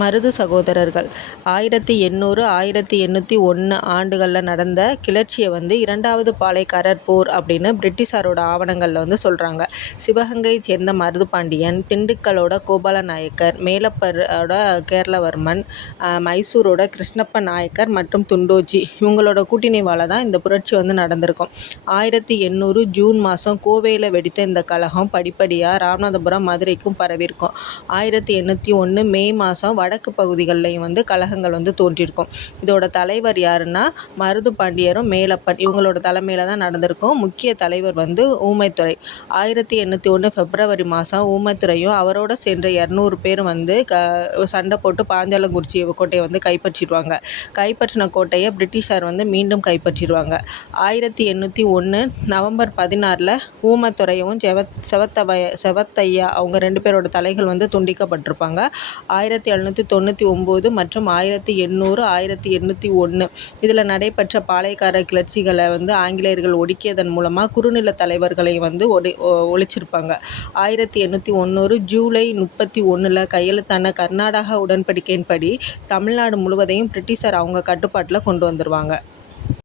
மருது சகோதரர்கள். ஆயிரத்தி எண்ணூறு ஆயிரத்தி எண்ணூற்றி ஒன்று ஆண்டுகளில் நடந்த கிளர்ச்சியை வந்து இரண்டாவது பாளையக்காரர் போர் அப்படின்னு பிரிட்டிஷாரோட ஆவணங்களில் வந்து சொல்கிறாங்க சிவகங்கையை சேர்ந்த மருது பாண்டியன் திண்டுக்கலோட கோபால நாயக்கர் மேலப்பரோட கேரளவர்மன் மைசூரோட கிருஷ்ணப்ப நாயக்கர் மற்றும் துண்டோஜி இவங்களோட கூட்டணிவால் தான் இந்த புரட்சி வந்து நடந்திருக்கும். ஆயிரத்தி எண்ணூறு ஜூன் மாதம் கோவையில் வெடித்த இந்த கழகம் படிப்படியாக ராமநாதபுரம் மதுரைக்கும் பரவியிருக்கும். ஆயிரத்தி எண்ணூற்றி ஒன்று மே மாதம் வடக்கு பகுதிகள்லையும் வந்து கழகங்கள் வந்து தோன்றியிருக்கும் இதோட தலைவர் யாருன்னா மருது பாண்டியரும் மேலப்பன். இவங்களோட தலைமையில் தான் நடந்திருக்கும். முக்கிய தலைவர் வந்து ஊமைத்துறை. ஆயிரத்தி எண்ணூற்றி ஒன்று பிப்ரவரி மாதம் ஊமைத்துறையும் அவரோட சேர்ந்த இரநூறு பேர் வந்து க சண்டை போட்டு பாஞ்சாலங்குறிச்சி கோட்டையை வந்து கைப்பற்றிடுவாங்க. கைப்பற்றின கோட்டையை பிரிட்டிஷார் வந்து மீண்டும் கைப்பற்றிடுவாங்க. ஆயிரத்தி எண்ணூற்றி ஒன்று நவம்பர் பதினாறில் ஊமத்துறையும் செவத் செவத்தவைய செவத்தையா அவங்க ரெண்டு பேரோட தலைகள் வந்து துண்டிக்கப்பட்டிருப்பாங்க. ஆயிரத்தி எழுநூற்றி தொண்ணூற்றி ஒம்பது மற்றும் ஆயிரத்தி எண்ணூறு ஆயிரத்தி எண்ணூற்றி ஒன்று இதில் நடைபெற்ற பாளையக்கார கிளர்ச்சிகளை வந்து ஆங்கிலேயர்கள் ஒடுக்கியதன் மூலமாக குறுநில தலைவர்களை வந்து ஒடி ஒழிச்சிருப்பாங்க. ஆயிரத்தி எண்ணூற்றி ஒன்று ஜூலை முப்பத்தி ஒன்றில் கையெழுத்தான கர்நாடகா உடன்படிக்கையின்படி தமிழ்நாடு முழுவதையும் பிரிட்டிஷார் அவங்க கட்டுப்பாட்டில் கொண்டு வந்துடுவாங்க